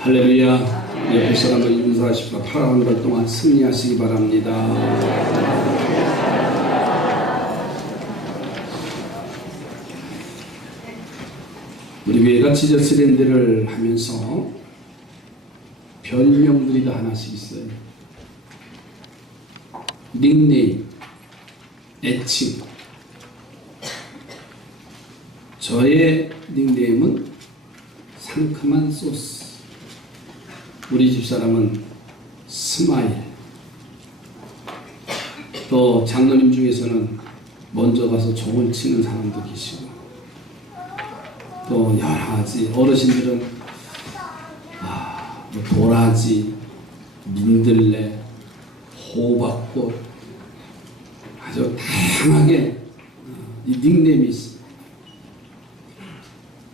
할렐루야. 옆에 사람을 인사하십시오. 8월 동안 승리하시기 바랍니다. 우리 교회가 지저스랜드를 하면서 별명들이 다 하나씩 있어요. 닉네임, 애칭. 저의 닉네임은 상큼한 소스. 우리 집사람은 스마일. 또 장로님 중에서는 먼저 가서 종을 치는 사람도 계시고, 또 여러 가지 어르신들은 뭐 도라지, 민들레, 호박꽃, 아주 다양하게 이 닉네임이 있습니다.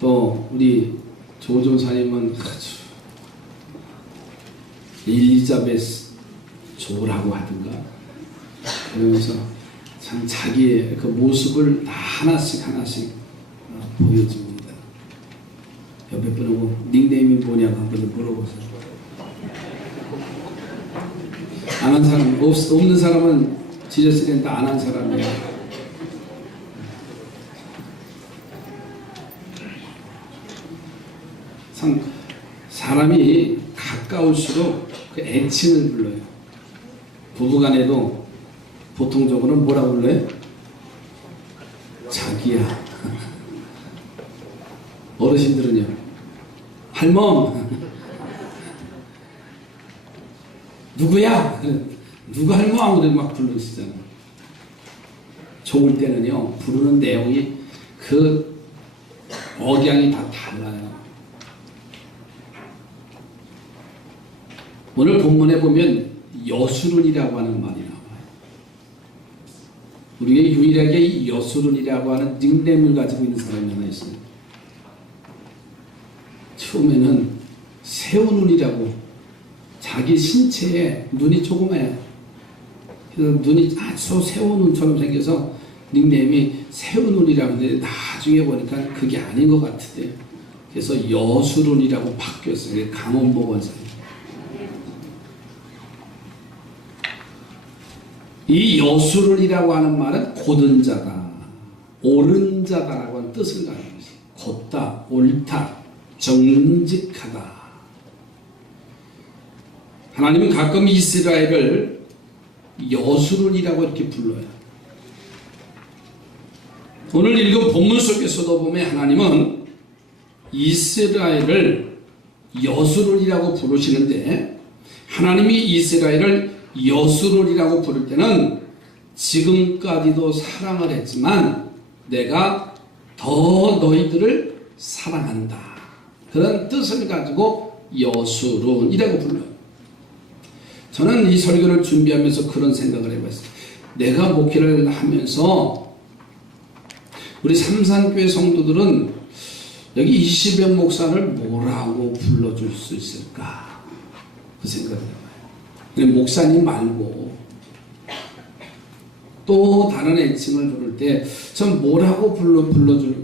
또 우리 조전사님은 아주 엘리자베스 조라고 하든가 그러면서 참 자기의 그 모습을 다 하나씩 보여줍니다. 옆에 분하고 닉네임이 뭐냐고 한번 물어보세요. 안 한 사람, 없는 사람은 지저스랜드 안 한 사람이에요. 사람이 가까울수록 그 애칭을 불러요. 부부간에도 보통적으로는 뭐라고 불러요? 자기야. 어르신들은요? 할멈. 누구야? 누구 할멈? 아무래도 막 부르시잖아요. 좋을 때는요, 부르는 내용이 그 억양이 다 달라요. 오늘 본문에 보면 여수론이라고 하는 말이 나와요. 우리가 유일하게 이 여수론이라고 하는 닉네임을 가지고 있는 사람이 하나 있어요. 처음에는 새우눈이라고, 자기 신체에 눈이 조그마해요. 그래서 눈이 아주 새우눈처럼 생겨서 닉네임이 새우눈이라고 하는데 나중에 보니까 그게 아닌 것 같은데, 그래서 여수론이라고 바뀌었어요. 강원보건사예요. 이 여수론이라고 하는 말은 곧은 자다, 옳은 자다라고 하는 뜻을 가지고 있어요. 곧다, 옳다, 정직하다. 하나님은 가끔 이스라엘을 여수론이라고 이렇게 불러요. 오늘 읽은 본문 속에서도 보면 하나님은 이스라엘을 여수론이라고 부르시는데, 하나님이 이스라엘을 여수론이라고 부를 때는 지금까지도 사랑을 했지만 내가 더 너희들을 사랑한다, 그런 뜻을 가지고 여수론이라고 불러요. 저는 이 설교를 준비하면서 그런 생각을 해봤어요. 내가 목회를 하면서 우리 삼산교회 성도들은 여기 이시병 목사를 뭐라고 불러줄 수 있을까, 그 생각을 해봐요. 목사님 말고 또 다른 애칭을 부를 때 전 뭐라고 불러줄까,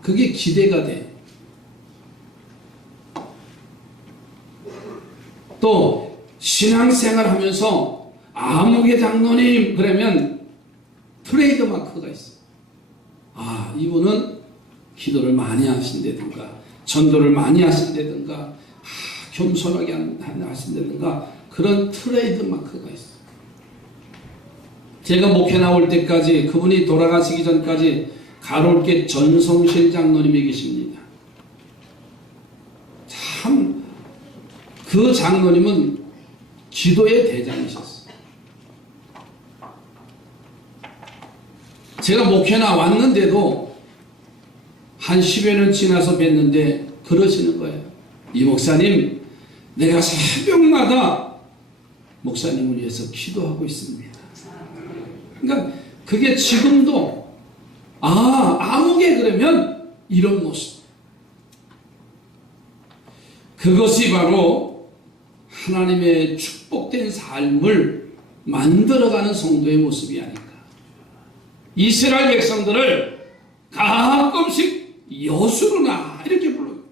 그게 기대가 돼. 또 신앙생활 하면서 아무개 장로님 그러면 트레이드 마크가 있어. 아, 이분은 기도를 많이 하신다든가, 전도를 많이 하신다든가, 겸손하게 하신다든가, 그런 트레이드 마크가 있어요. 제가 목회 나올 때까지, 그분이 돌아가시기 전까지 가롤계 전성실 장로님이 계십니다. 참, 그 장로님은 기도의 대장이셨어요. 제가 목회 나왔는데도 한 10여 년 지나서 뵀는데 그러시는 거예요. 이 목사님, 내가 새벽마다 목사님을 위해서 기도하고 있습니다. 그러니까 그게 지금도 아무개 그러면 이런 모습, 그것이 바로 하나님의 축복된 삶을 만들어가는 성도의 모습이 아닐까. 이스라엘 백성들을 가끔씩 여수로나 이렇게 불러요.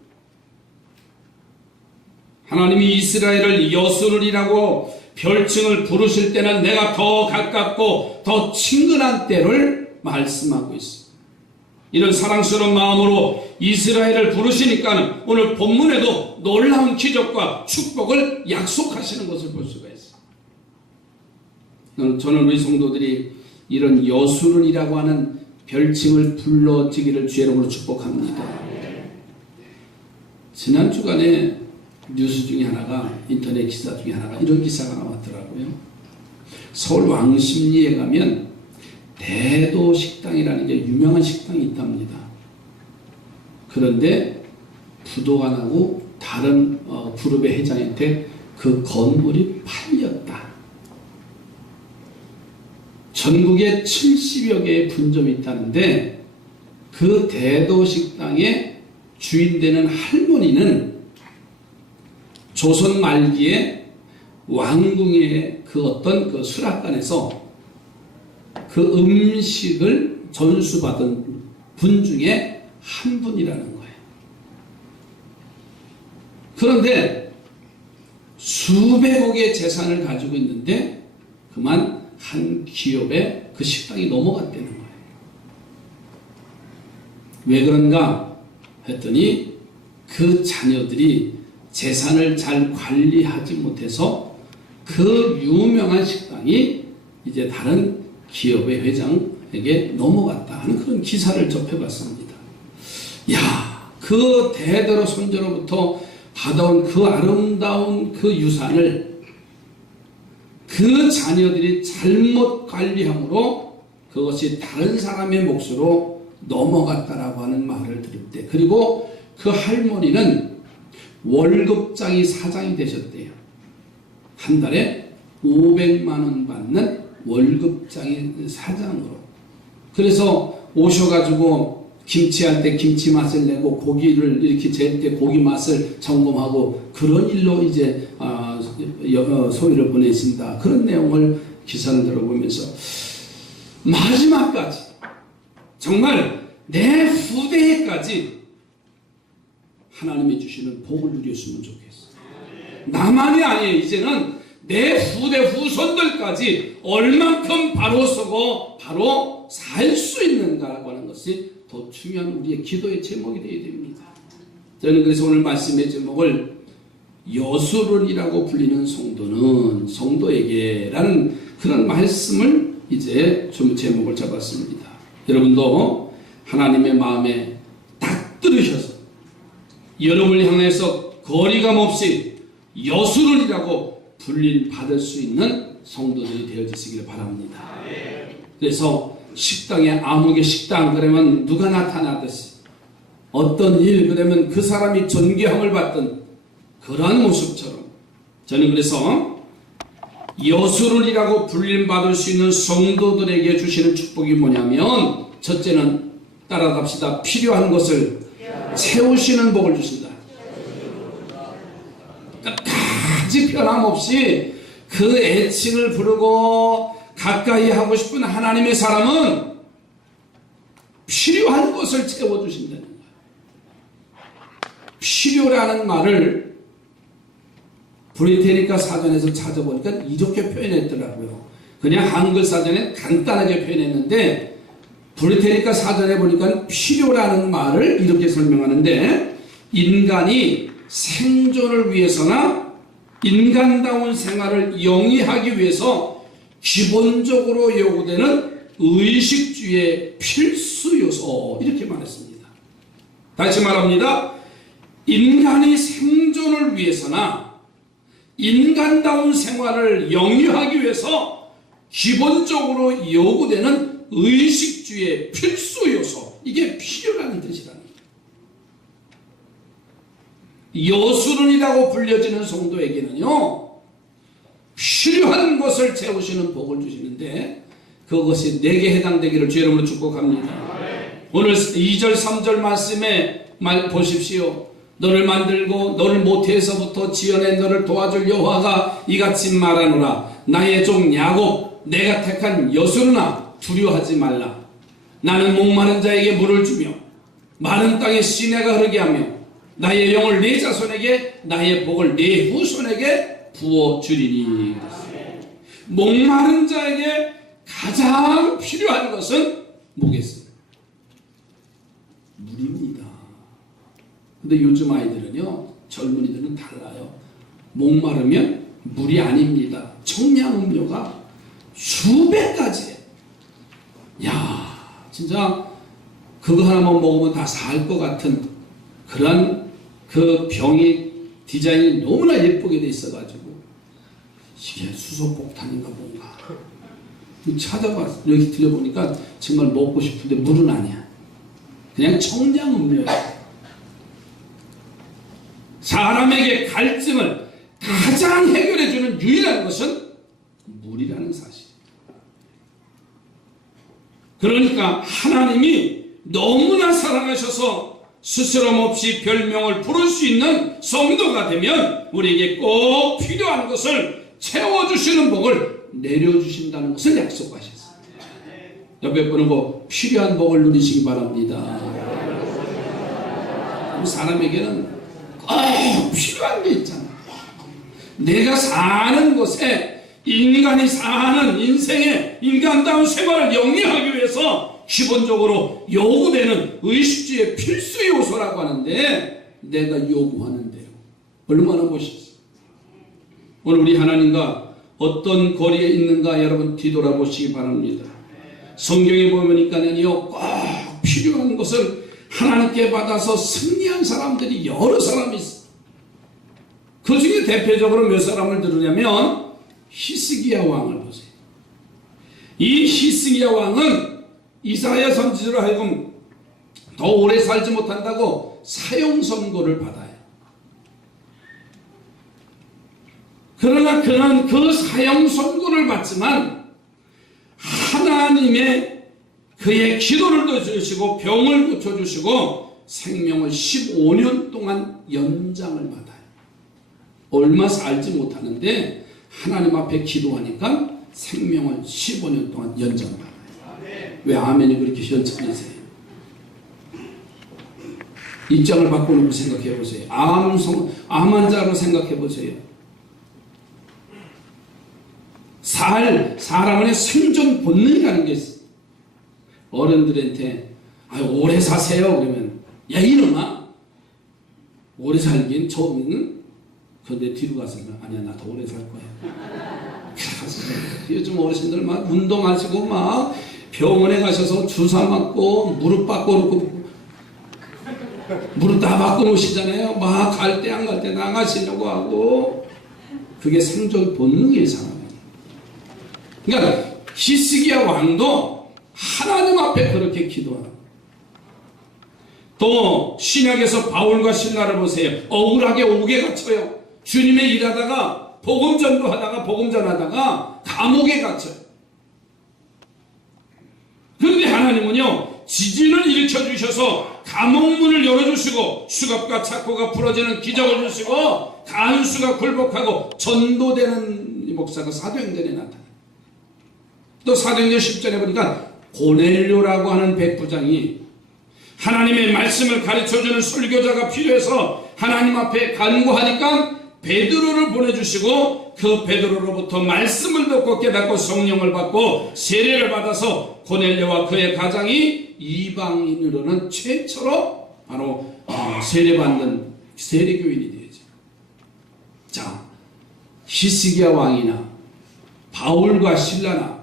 하나님이 이스라엘을 여수르리라고 별칭을 부르실 때는 내가 더 가깝고 더 친근한 때를 말씀하고 있습니다. 이런 사랑스러운 마음으로 이스라엘을 부르시니까 오늘 본문에도 놀라운 기적과 축복을 약속하시는 것을 볼 수가 있어요. 저는 우리 성도들이 이런 여수르이라고 하는 별칭을 불러지기를 주의 이름으로 축복합니다. 지난 주간에 뉴스 중에 하나가, 인터넷 기사 중에 하나가 이런 기사가 나왔더라고요. 서울 왕십리에 가면 대도 식당이라는 게 유명한 식당이 있답니다. 그런데 부도가 나고 다른 그룹의 회장한테 그 건물이 팔렸다. 전국에 70여 개의 분점이 있다는데 그 대도 식당의 주인 되는 할머니는 조선 말기에 왕궁의 그 어떤 그 수락관에서 그 음식을 전수받은 분 중에 한 분이라는 거예요. 그런데 수백억의 재산을 가지고 있는데 그만 한 기업에 그 식당이 넘어갔다는 거예요. 왜 그런가 했더니 그 자녀들이 재산을 잘 관리하지 못해서 그 유명한 식당이 이제 다른 기업의 회장에게 넘어갔다 하는 그런 기사를 접해봤습니다. 야, 그 대대로 손자로부터 받아온 그 아름다운 그 유산을 그 자녀들이 잘못 관리함으로 그것이 다른 사람의 몫으로 넘어갔다라고 하는 말을 들을 때, 그리고 그 할머니는 월급장이 사장이 되셨대요. 한 달에 500만 원 받는 월급장이 사장으로. 그래서 오셔가지고 김치할 때 김치 맛을 내고 고기를 이렇게 재 때 고기 맛을 점검하고 그런 일로 이제 소위를 보내신다. 그런 내용을 기사를 들어보면서 마지막까지 정말 내 후대에까지 하나님이 주시는 복을 누렸으면 좋겠어. 나만이 아니에요. 이제는 내 후대 후손들까지 얼만큼 바로 서고 바로 살 수 있는가라고 하는 것이 더 중요한 우리의 기도의 제목이 되어야 됩니다. 저는 그래서 오늘 말씀의 제목을 여수론이라고 불리는 성도는 성도에게라는 그런 말씀을 이제 좀 제목을 잡았습니다. 여러분도 하나님의 마음에 딱 들으셔서 여러분을 향해서 거리감 없이 여수론이라고 받을 수 있는 성도들이 되어지시기를 바랍니다. 그래서 식당에 아무개 식당 그러면 누가 나타나듯이 어떤 일 그러면 그 사람이 존귀함을 받던 그러한 모습처럼 저는 그래서 여수론이라고 불림받을 수 있는 성도들에게 주시는 축복이 뭐냐면 첫째는 따라갑시다. 필요한 것을 채우시는 복을 주신다. 끝까지 변함없이 그 애칭을 부르고 가까이 하고 싶은 하나님의 사람은 필요한 것을 채워주신다는 거예요. 필요라는 말을 브리테니카 사전에서 찾아보니까 이렇게 표현했더라고요. 그냥 한글 사전에 간단하게 표현했는데 브리테니카 사전에 보니까 필요라는 말을 이렇게 설명하는데 인간이 생존을 위해서나 인간다운 생활을 영위하기 위해서 기본적으로 요구되는 의식주의 필수 요소 이렇게 말했습니다. 다시 말합니다. 인간이 생존을 위해서나 인간다운 생활을 영위하기 위해서 기본적으로 요구되는 의식주의 필수 요소 이게 필요라는 뜻이라는 거예요. 여수론이라고 불려지는 성도에게는요 필요한 것을 채우시는 복을 주시는데 그것이 내게 해당되기를 주의 이름으로 축복합니다. 오늘 2절 3절 말씀에 보십시오. 너를 만들고 너를 모태에서부터 지어내 너를 도와줄 여호와가 이같이 말하노라. 나의 종 야곱 내가 택한 여수르나 두려워하지 말라. 나는 목마른 자에게 물을 주며 마른 땅에 시내가 흐르게 하며 나의 영을 내 자손에게, 나의 복을 내 후손에게 부어주리니. 목마른 자에게 가장 필요한 것은 뭐겠어요? 물입니다. 근데 요즘 아이들은요, 젊은이들은 달라요. 목마르면 물이 아닙니다. 청량음료가 수백 가지예요. 야, 진짜 그거 하나만 먹으면 다 살 것 같은 그런 그 병이 디자인이 너무나 예쁘게 돼 있어가지고 이게 수소폭탄인가 뭔가 찾아봤어. 여기 들려보니까 정말 먹고 싶은데 물은 아니야. 그냥 청량음료예요. 사람에게 갈증을 가장 해결해주는 유일한 것은 물이라는 사실. 그러니까 하나님이 너무나 사랑하셔서 스스럼 없이 별명을 부를 수 있는 성도가 되면 우리에게 꼭 필요한 것을 채워주시는 복을 내려주신다는 것을 약속하셨어요. 옆에 보고 필요한 복을 누리시기 바랍니다. 사람에게는 꼭 필요한 게 있잖아. 내가 사는 곳에 인간이 사는 인생의 인간다운 생활을 영위하기 위해서 기본적으로 요구되는 의식주의 필수 요소라고 하는데, 내가 요구하는 대로 얼마나 멋있어. 오늘 우리 하나님과 어떤 거리에 있는가 여러분 뒤돌아보시기 바랍니다. 성경에 보니까는요, 꼭 필요한 것을 하나님께 받아서 승리한 사람들이 여러 사람이 있어. 그 중에 대표적으로 몇 사람을 들으냐면 히스기야 왕을 보세요. 이 히스기야 왕은 이사야 선지자로 하여금 더 오래 살지 못한다고 사형 선고를 받아요. 그러나 그는 그 사형 선고를 받지만 하나님의 그의 기도를 들어주시고 병을 고쳐주시고 생명을 15년 동안 연장을 받아요. 얼마 살지 못하는데 하나님 앞에 기도하니까 생명을 15년 동안 연장받아요. 왜 아멘이 그렇게 현천이세요? 입장을 바꿔놓고 생각해 보세요. 암 환자로 생각해 보세요. 사람의 생존 본능이라는 게 있어요. 어른들한테 오래 사세요 그러면, 야 이놈아 오래 살긴 처음에는 근데 뒤로 가서 아니야 나 더 오래 살 거야. 요즘 어르신들 막 운동하시고 막 병원에 가셔서 주사 맞고 무릎 바꿔놓고 무릎 다 바꿔놓으시잖아요. 막 갈 때 안 갈 때 나가시려고 하고, 그게 생존 본능의 상황이에요. 그러니까 히스기야 왕도 하나님 앞에 그렇게 기도하는. 또 신약에서 바울과 신라를 보세요. 억울하게 옥에 갇혀요. 주님의 일하다가 복음 전도하다가 복음 전하다가 감옥에 갇혀요. 그런데 하나님은요, 지진을 일으켜 주셔서 감옥문을 열어주시고 수갑과 착고가 부러지는 기적을 주시고 간수가 굴복하고 전도되는 이 목사가 사도행전에 나타나요. 또 사도행전 10절에 보니까 고넬료라고 하는 백부장이 하나님의 말씀을 가르쳐주는 설교자가 필요해서 하나님 앞에 간구하니까 베드로를 보내주시고 그 베드로로부터 말씀을 듣고 깨닫고 성령을 받고 세례를 받아서 고넬료와 그의 가장이 이방인으로는 최초로 바로 세례받는 세례교인이 되죠. 자, 히스기야 왕이나 바울과 실라나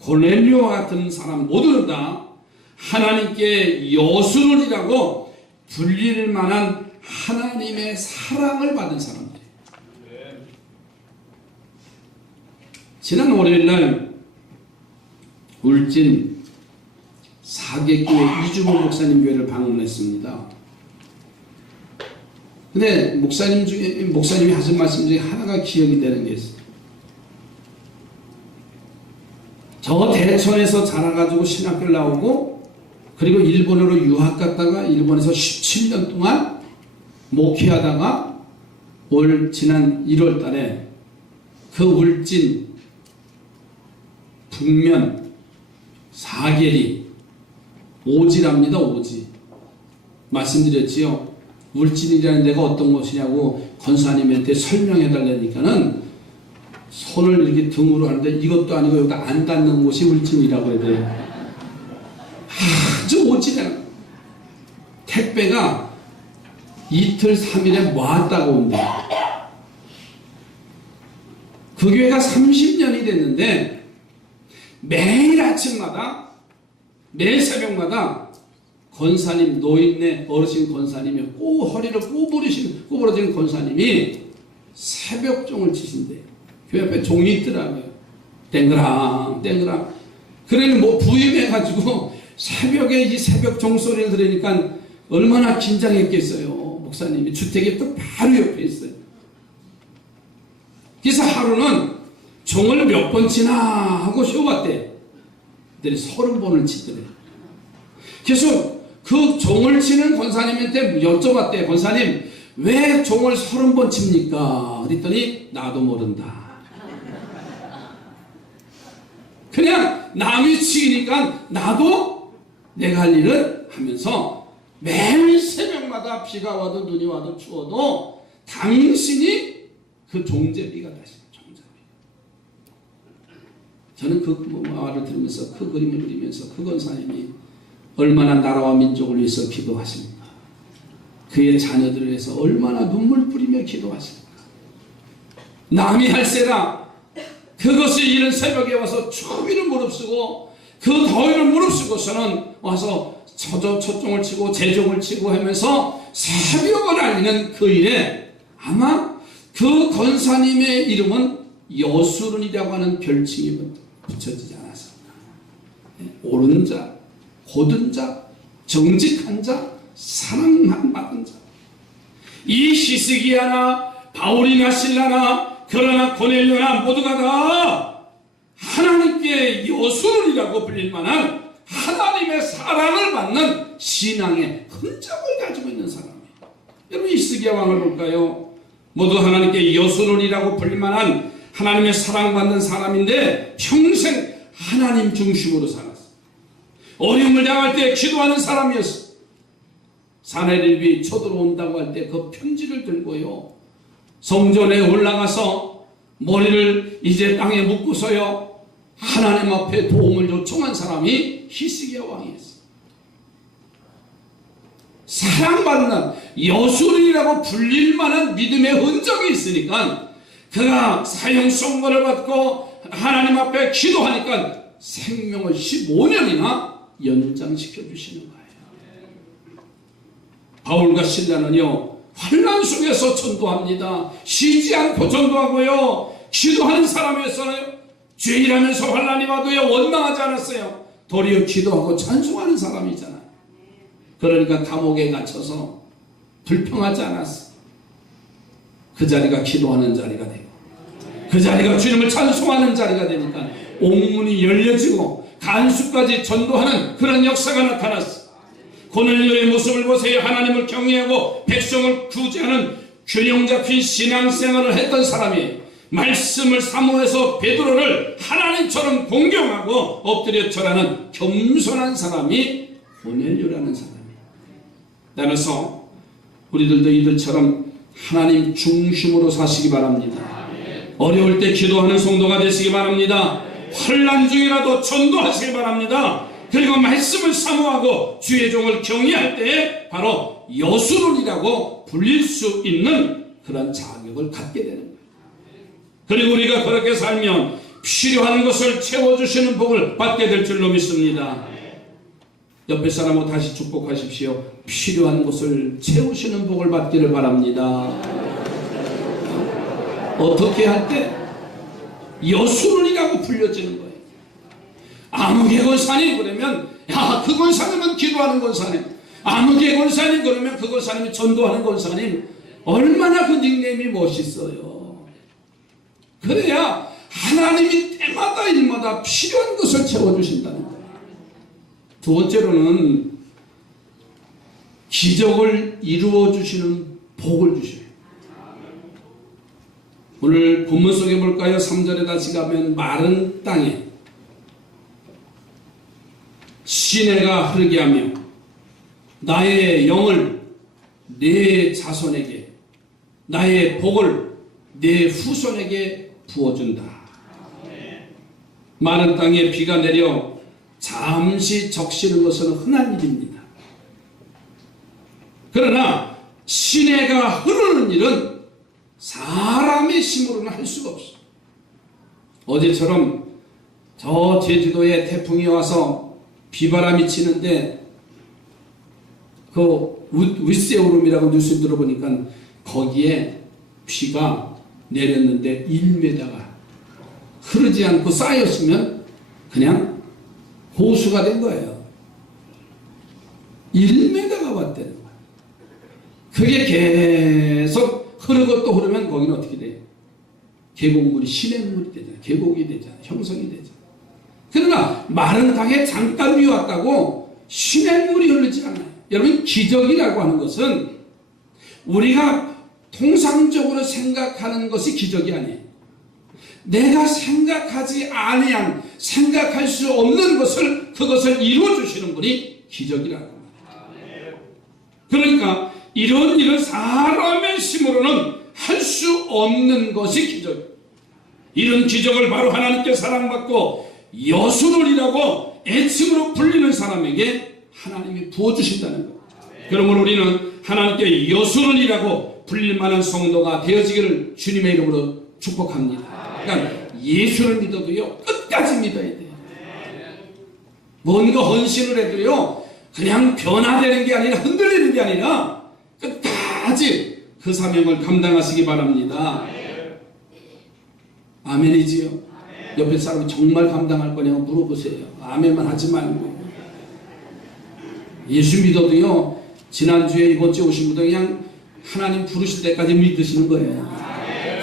고넬료와 같은 사람 모두는 다 하나님께 여수론이라고 불릴 만한 하나님의 사랑을 받은 사람들이에요. 지난 월요일날 울진 사계교회 이주모 목사님 교회를 방문했습니다. 근데 목사님이 하신 말씀 중에 하나가 기억이 되는 게 있어요. 저 대천에서 자라가지고 신학교를 나오고 그리고 일본으로 유학 갔다가 일본에서 17년 동안 목회하다가 지난 1월 달에 그 울진 북면 사계리 오지랍니다. 오지 말씀드렸지요. 물질이라는 데가 어떤 것이냐고 권사님한테 설명해 달라니까는 손을 이렇게 등으로 하는데 이것도 아니고 여기다 안 닿는 곳이 물질이라고 해야 돼요. 아주 못지않은 택배가 이틀 3일에 왔다가 온다. 그 교회가 30년이 됐는데 매일 아침마다 매일 새벽마다 권사님, 노인네 어르신 권사님이 허리를 구부러지는 권사님이 새벽종을 치신대요. 교회 앞에 종이 있더라고요. 땡그랑 땡그랑. 그러니 뭐 부임해가지고 새벽에 이 새벽 종소리를 들으니까 얼마나 긴장했겠어요. 목사님이 주택이 또 바로 옆에 있어요. 그래서 하루는 종을 몇 번 치나 하고 쉬어봤대. 그랬더니 30번을 치더래. 그래서 그 종을 치는 권사님한테 여쭤봤대. 권사님, 왜 종을 30번 칩니까? 그랬더니 나도 모른다. 그냥 남이 치니까 나도 내가 할 일을 하면서 매일 새벽마다 비가 와도 눈이 와도 추워도 당신이 그 종제비가 다시 종제비. 저는 그 말을 들으면서 그 그림을 그리면서 그 권사님이 얼마나 나라와 민족을 위해서 기도하십니까? 그의 자녀들을 위해서 얼마나 눈물 뿌리며 기도하십니까? 남이 할세라 그것을 이른 새벽에 와서 추위를 무릅쓰고 그 더위를 무릅쓰고서는 와서 첫종을 치고 제종을 치고 하면서 새벽을 알리는 그 일에 아마 그 권사님의 이름은 여수론이라고 하는 별칭이 붙여지지 않았습니다. 옳은 자, 고든 자, 정직한 자, 사랑받은 자. 이 히스기야나 바울이나 실라나 그러나 고넬료나 모두가 다 하나님께 여수론이라고 불릴 만한 하나님의 사랑을 받는 신앙의 흔적을 가지고 있는 사람이에요. 여러분 히스기야 왕을 볼까요? 모두 하나님께 여수론이라고 불릴 만한 하나님의 사랑받는 사람인데 평생 하나님 중심으로 살았어요. 어려움을 당할 때 기도하는 사람이었어요. 사내립이 쳐들어온다고 할 때 그 편지를 들고요. 성전에 올라가서 머리를 이제 땅에 묻고서요. 하나님 앞에 도움을 요청한 사람이 히스기야 왕이었어요. 사랑받는 여수론이라고 불릴 만한 믿음의 흔적이 있으니까 그가 사형 선고를 받고 하나님 앞에 기도하니까 생명을 15년이나 연장시켜 주시는 거예요. 바울과 실라는요 환난 속에서 전도합니다. 쉬지 않고 전도하고요 기도하는 사람이었어요. 죄인하면서 환난이 와도요 원망하지 않았어요. 도리어 기도하고 찬송하는 사람이잖아요. 그러니까 감옥에 갇혀서 불평하지 않았어. 그 자리가 기도하는 자리가 되고 그 자리가 주님을 찬송하는 자리가 되니까 옥문이 열려지고 간수까지 전도하는 그런 역사가 나타났어. 고넬료의 모습을 보세요. 하나님을 경외하고 백성을 구제하는 균형 잡힌 신앙생활을 했던 사람이 말씀을 사모해서 베드로를 하나님처럼 공경하고 엎드려 절하는 겸손한 사람이 고넬료라는 사람이에요. 따라서 우리들도 이들처럼 하나님 중심으로 사시기 바랍니다. 어려울 때 기도하는 성도가 되시기 바랍니다. 환난 중이라도 전도하시기 바랍니다. 그리고 말씀을 사모하고 주의 종을 경외할 때에 바로 여수론이라고 불릴 수 있는 그런 자격을 갖게 되는 거예요. 그리고 우리가 그렇게 살면 필요한 것을 채워주시는 복을 받게 될 줄로 믿습니다. 옆에 사람하고 다시 축복하십시오. 필요한 것을 채우시는 복을 받기를 바랍니다. 어떻게 할 때? 여수론이라고 불려지는 거예요. 아무개 권사님 그러면 야, 그 권사님은 기도하는 권사님. 아무개 권사님 그러면 그 권사님이 전도하는 권사님. 얼마나 그 닉네임이 멋있어요. 그래야 하나님이 때마다 일마다 필요한 것을 채워주신다는 거예요. 두 번째로는 기적을 이루어주시는 복을 주셔요. 오늘 본문 속에 볼까요? 3절에 다시 가면 마른 땅에 시내가 흐르게 하며 나의 영을 내 자손에게 나의 복을 내 후손에게 부어준다. 마른 땅에 비가 내려 잠시 적시는 것은 흔한 일입니다. 그러나 시내가 흐르는 일은 사람의 힘으로는 할 수가 없어. 어제처럼 저 제주도에 태풍이 와서 비바람이 치는데 그 윗세오름이라고 뉴스 들어보니까 거기에 비가 내렸는데 1m가 흐르지 않고 쌓였으면 그냥 호수가 된 거예요. 1m가 왔다는 거예요. 그게 계속 흐르고 또 흐르면 거기는 어떻게 돼요? 계곡물이 시냇물이 되잖아요. 계곡이 되잖아요. 형성이 되잖아요. 그러나 마른 땅에 잠깐 비 왔다고 시냇물이 흐르지 않아요. 여러분, 기적이라고 하는 것은 우리가 통상적으로 생각하는 것이 기적이 아니에요. 내가 생각하지 아니한, 생각할 수 없는 것을, 그것을 이루어주시는 분이 기적이라고 합니다. 그러니까 이런 일은 사람의 힘으로는 할 수 없는 것이 기적이에요. 이런 기적을 바로 하나님께 사랑받고 여수론이라고 애칭으로 불리는 사람에게 하나님이 부어주신다는 것. 그러므로 우리는 하나님께 여수론이라고 불릴 만한 성도가 되어지기를 주님의 이름으로 축복합니다. 그러니까 예수를 믿어도요, 끝까지 믿어야 돼요. 뭔가 헌신을 해도요, 그냥 변화되는 게 아니라, 흔들리는 게 아니라 끝까지 그 사명을 감당하시기 바랍니다. 아멘이지요? 옆에 사람이 정말 감당할 거냐고 물어보세요. 아멘만 하지 말고. 예수 믿어도요, 지난주에 이번주에 오신 분들 그냥 하나님 부르실 때까지 믿으시는 거예요.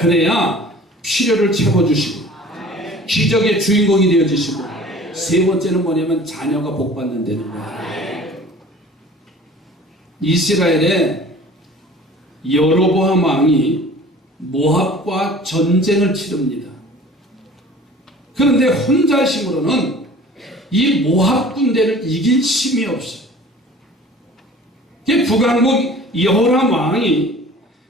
그래야 필요를 채워주시고 기적의 주인공이 되어주시고, 세 번째는 뭐냐면 자녀가 복받는 데는 거예요. 이스라엘의 여로보암 왕이 모압과 전쟁을 치릅니다. 그런데 혼자 힘으로는 이 모압 군대를 이길 힘이 없어요. 북왕국 여호람 왕이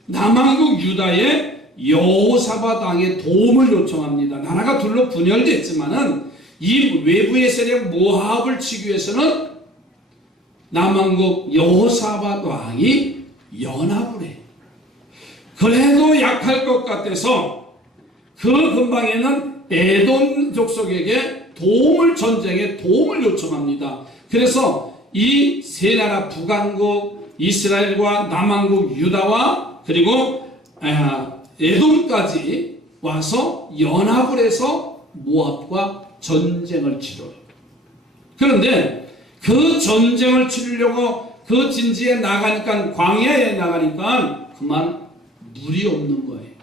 남왕국 유다의 여호사밧 왕의 도움을 요청합니다. 나라가 둘로 분열됐지만은 이 외부의 세력 모압을 치기 위해서는 남왕국 여호사밧 왕이 연합을 해요. 그래도 약할 것 같아서 그 근방에는 에돔 족속에게 전쟁에 도움을 요청합니다. 그래서 이 세 나라, 북왕국 이스라엘과 남왕국 유다와 그리고 에돔까지 와서 연합을 해서 모압과 전쟁을 치러요. 그런데 그 전쟁을 치르려고 그 진지에 나가니까, 광야에 나가니까 그만 물이 없는 거예요.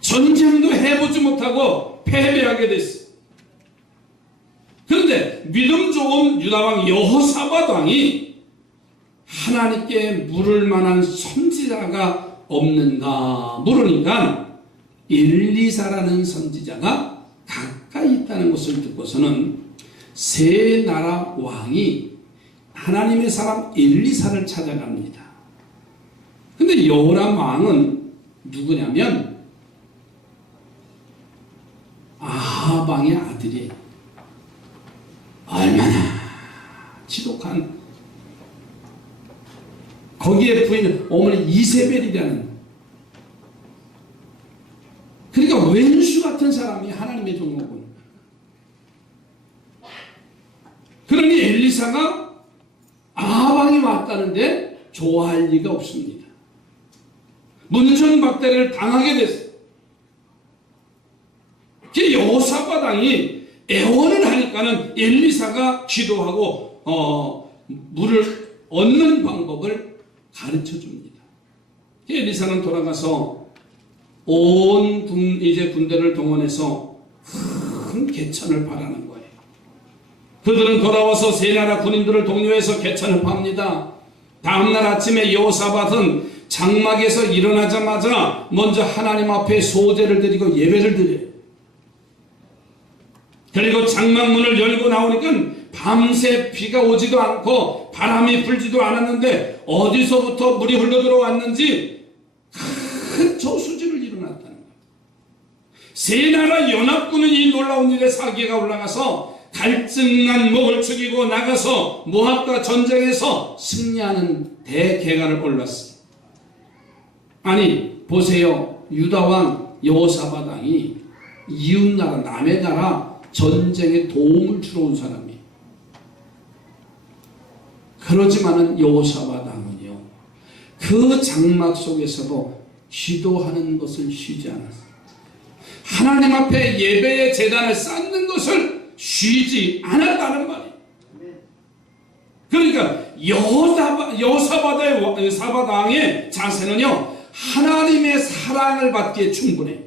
전쟁도 해보지 못하고 패배하게 됐어요. 그런데 믿음 좋은 유다왕 여호사밧 왕이 하나님께 물을 만한 선지자가 없는가 물으니까 엘리사라는 선지자가 가까이 있다는 것을 듣고서는 세 나라 왕이 하나님의 사람 엘리사를 찾아갑니다. 근데 여호람 왕은 누구냐면 아합 왕의 아들이에요. 얼마나 지독한, 거기에 부인은 어머니 이세벨이라는, 그러니까 왼수 같은 사람이 하나님의 종목은. 그러니 엘리사가 아합 왕이 왔다는데 좋아할 리가 없습니다. 문전박대를 당하게 됐어요. 여호사밧 왕이 애원을 하니까는 엘리사가 기도하고 물을 얻는 방법을 가르쳐 줍니다. 엘리사는 돌아가서 온 군대를 동원해서 큰 개천을 바라는 거예요. 그들은 돌아와서 세 나라 군인들을 독려해서 개천을 팝니다. 다음날 아침에 여호사밧은 장막에서 일어나자마자 먼저 하나님 앞에 소제를 드리고 예배를 드려요. 그리고 장막문을 열고 나오니까 밤새 비가 오지도 않고 바람이 불지도 않았는데 어디서부터 물이 흘러들어왔는지 큰 저수지를 일어났다는 거예요. 세 나라 연합군은 이 놀라운 일에 사기가 올라가서 갈증난 목을 죽이고 나가서 모압과 전쟁에서 승리하는 대계가를 올랐어요. 아니 보세요. 유다왕 여호사밧 왕이 이웃나라 남의 나라 전쟁에 도움을 주러 온 사람이에요. 그러지만은 여호사밧 왕은요 그 장막 속에서도 기도하는 것을 쉬지 않았어요. 하나님 앞에 예배의 제단을 쌓는 것을 쉬지 않았다는 말이에요. 그러니까 여호사밧 왕의 자세는요 하나님의 사랑을 받기에 충분해요.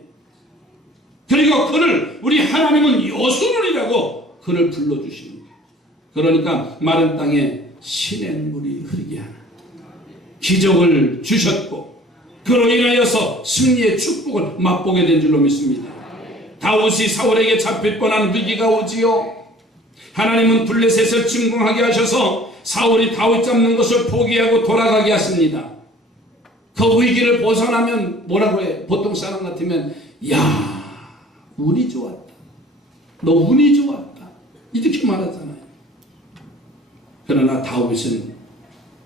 그리고 그를 우리 하나님은 여수론이라고 그를 불러주시는 거예요. 그러니까 마른 땅에 시냇물이 흐르게 하는 기적을 주셨고 그로 인하여서 승리의 축복을 맛보게 된 줄로 믿습니다. 다윗이 사울에게 잡힐 뻔한 위기가 오지요. 하나님은 블레셋을 침공하게 하셔서 사울이 다윗 잡는 것을 포기하고 돌아가게 하십니다. 그 위기를 벗어나면 뭐라고 해? 보통 사람 같으면 야 운이 좋았다. 너 운이 좋았다. 이렇게 말하잖아요. 그러나 다윗은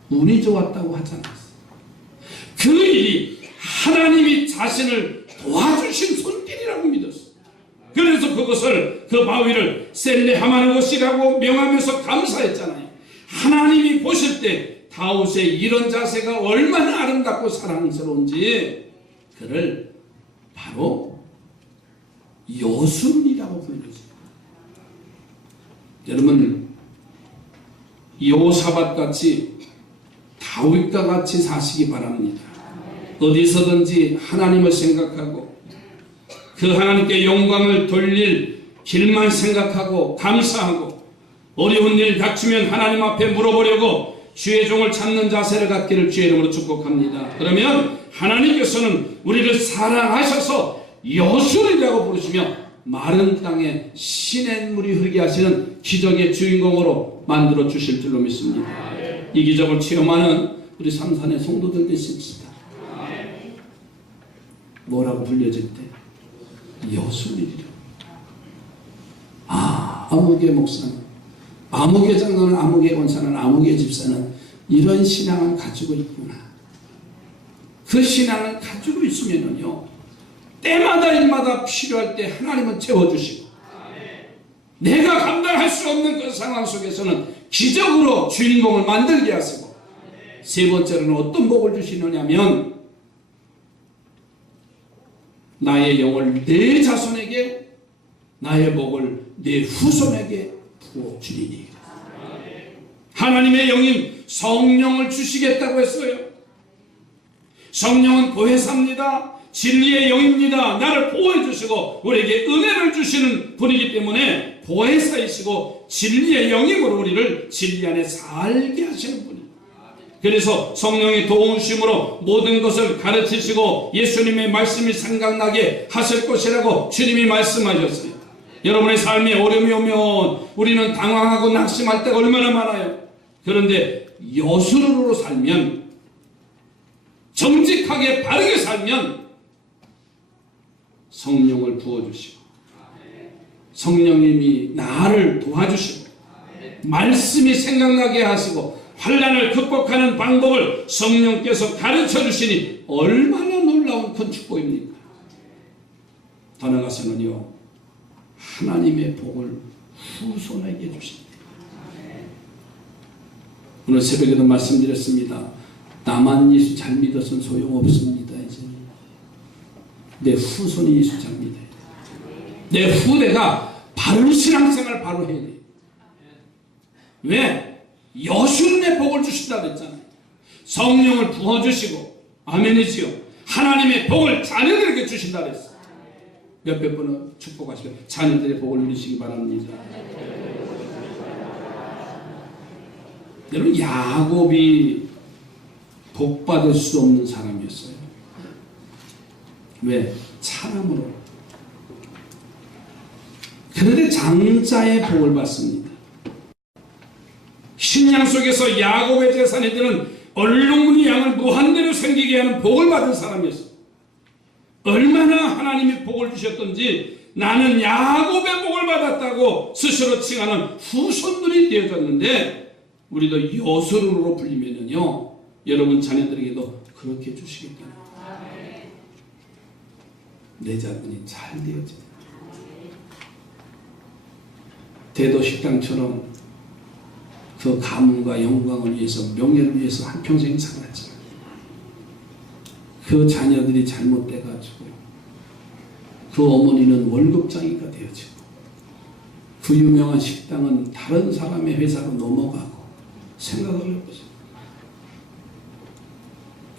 운이 좋았다고 하지 않았어요. 그 일이 하나님이 자신을 도와주신 손길이라고 믿었어요. 그래서 그것을 그 바위를 셀레하마는 것이라고 명하면서 감사했잖아요. 하나님이 보실 때 다윗의 이런 자세가 얼마나 아름답고 사랑스러운지 그를 바로 여순이라고 불렀어요. 여러분 여호사밧 같이 다윗과 같이 사시기 바랍니다. 어디서든지 하나님을 생각하고 그 하나님께 영광을 돌릴 길만 생각하고 감사하고 어려운 일 닥치면 하나님 앞에 물어보려고 주의 종을 찾는 자세를 갖기를 주의 이름으로 축복합니다. 그러면 하나님께서는 우리를 사랑하셔서 여수이라고 부르시며 마른 땅에 시냇물이 흐르게 하시는 기적의 주인공으로 만들어 주실 줄로 믿습니다. 이 기적을 체험하는 우리 삼산의 성도들 되십시다. 뭐라고 불려질 때? 여수이리라. 아무개 목사는, 아무개 장로는, 아무개 권사는, 아무개 집사는 이런 신앙을 가지고 있구나. 그 신앙을 가지고 있으면요 때마다 일마다 필요할 때 하나님은 채워주시고 내가 감당할 수 없는 그 상황 속에서는 기적으로 주인공을 만들게 하시고 세 번째로는 어떤 복을 주시느냐면 나의 영을 내 자손에게 나의 복을 내 후손에게 부어주리니 하나님의 영인 성령을 주시겠다고 했어요. 성령은 보혜사입니다. 진리의 영입니다. 나를 보호해 주시고 우리에게 은혜를 주시는 분이기 때문에 보혜사이시고 진리의 영임으로 우리를 진리 안에 살게 하시는 분이에요. 그래서 성령의 도우심으로 모든 것을 가르치시고 예수님의 말씀이 생각나게 하실 것이라고 주님이 말씀하셨어요. 여러분의 삶에 어려움이 오면 우리는 당황하고 낙심할 때가 얼마나 많아요. 그런데 여수로 살면 정직하게 바르게 살면 성령을 부어주시고 성령님이 나를 도와주시고 말씀이 생각나게 하시고 환난을 극복하는 방법을 성령께서 가르쳐 주시니 얼마나 놀라운 큰 축복입니까? 더 나아가서는요 하나님의 복을 후손에게 주십니다. 오늘 새벽에도 말씀드렸습니다. 나만 예수 잘 믿어서는 소용없습니다. 이제 내 후손이 예수 잘 믿어야 돼. 내 후대가 바른 신앙생활을 바로 해야 돼. 왜? 여순의 복을 주신다 그랬잖아요. 성령을 부어주시고 아멘이지요. 하나님의 복을 자녀들에게 주신다 그랬어요. 몇백 번은 축복하시고 자녀들의 복을 누리시기 바랍니다. 여러분 야곱이 복받을 수 없는 사람이었어요. 왜? 사람으로. 그런데 장자의 복을 받습니다. 신약 속에서 야곱의 재산이 되는 얼룩무늬 양을 무한대로 생기게 하는 복을 받은 사람이었어. 얼마나 하나님이 복을 주셨던지 나는 야곱의 복을 받았다고 스스로 칭하는 후손들이 되어졌는데, 우리도 여수론으로 불리면요 여러분 자녀들에게도 그렇게 주시겠다. 내 자손이 잘 되어지다. 대도식당처럼 그 가문과 영광을 위해서, 명예를 위해서 한평생 살았지만 그 자녀들이 잘못돼가지고 그 어머니는 월급장이가 되어지고 그 유명한 식당은 다른 사람의 회사로 넘어가고, 생각을 해보세요.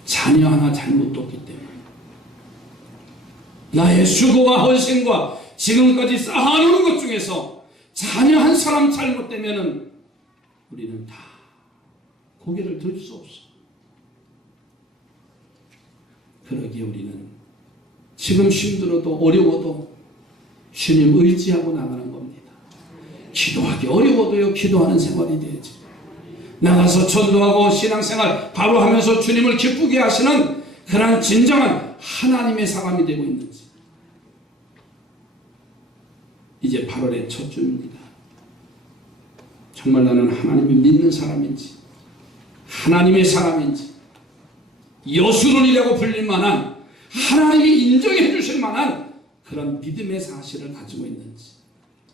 자녀 하나 잘못 뒀기 때문에 나의 수고와 헌신과 지금까지 쌓아놓은 것 중에서 자녀 한 사람 잘못되면은 우리는 다 고개를 들 수 없어. 그러기에 우리는 지금 힘들어도 어려워도 주님 의지하고 나가는 겁니다. 기도하기 어려워도요 기도하는 생활이 되야지. 나가서 전도하고 신앙생활 바로 하면서 주님을 기쁘게 하시는 그런 진정한 하나님의 사람이 되고 있는지. 이제 8월의 첫 주입니다. 정말 나는 하나님을 믿는 사람인지, 하나님의 사람인지, 여수론이라고 불릴 만한, 하나님이 인정해 주실 만한 그런 믿음의 사실을 가지고 있는지.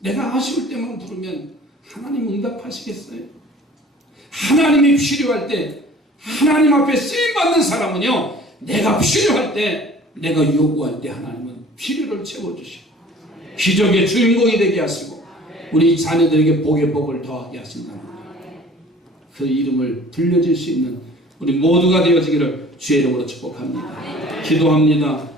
내가 아쉬울 때만 부르면 하나님 응답하시겠어요? 하나님이 필요할 때 하나님 앞에 쓰임받는 사람은요, 내가 필요할 때, 내가 요구할 때 하나님은 필요를 채워주시고 기적의 주인공이 되게 하시고 우리 자녀들에게 복의 복을 더하게 하신다는 그 이름을 불려질 수 있는 우리 모두가 되어지기를 주의 이름으로 축복합니다. 기도합니다.